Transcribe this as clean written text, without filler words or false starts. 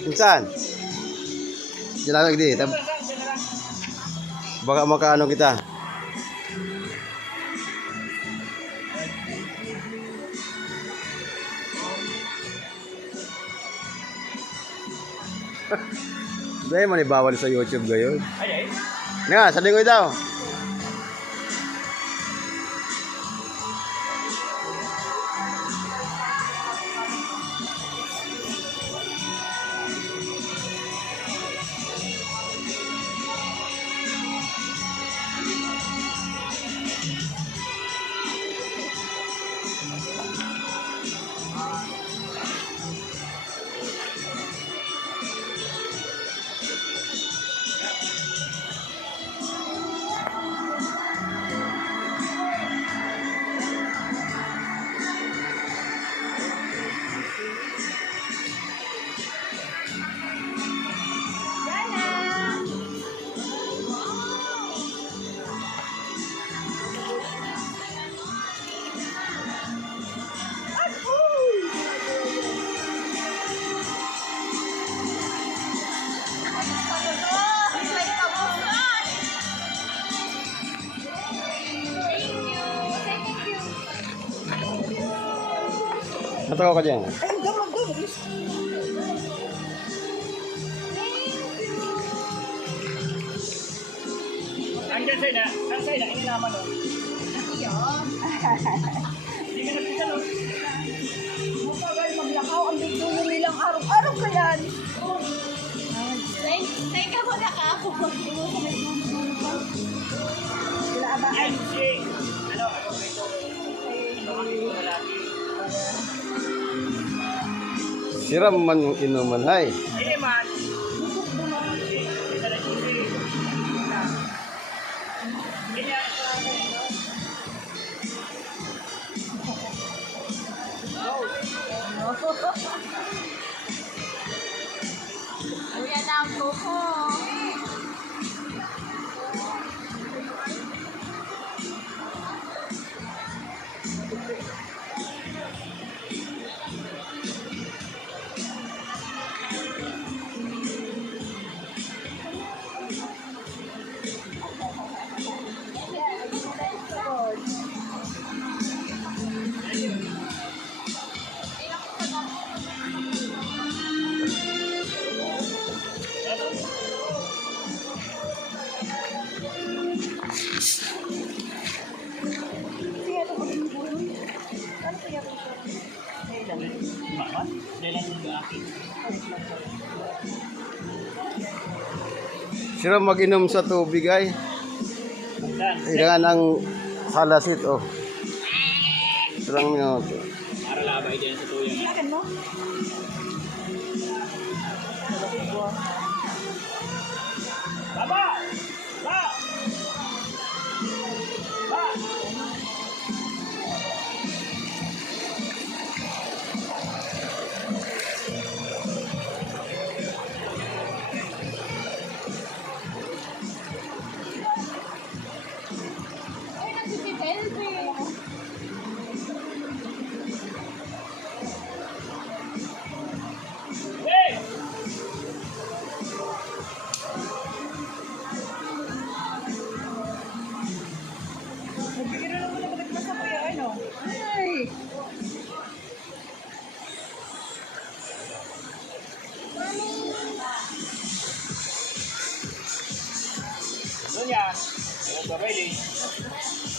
Insan. Jalan lagi. Baka makaano kita. Dahil man ibawal sa YouTube gayon. Ay, ay. Nga, sa lingoy daw. Natawa ka dyan. Ay, gawag. Andyan sa'yo na, inilaman o. Iyo. Hindi ka nagpisa no? Matagal maglakaw. Ang bigdo mo nilang araw-araw ka yan. Teka mo na ka ako. Sila abaan. Yan, si... Ano ito? Ito kami ko malaki. Siram man yung inuman, hay. Hindi man. Kuya na ang buko. Sige, ito mag-ibulo. Ano kaya ito? Mama? Dahil ang akin. Siram mag-inom sa tubig, ay. Kailangan ng halasit, oh. Ilang minuto. Para labay dyan sa tuyang. Akin mo? Baba! Ba! Ba! Ay, nagsisipelpe. Hey! Nagbigyan na naman ako nagpasa ko yan, ano? Ay! Doon yan. Ready.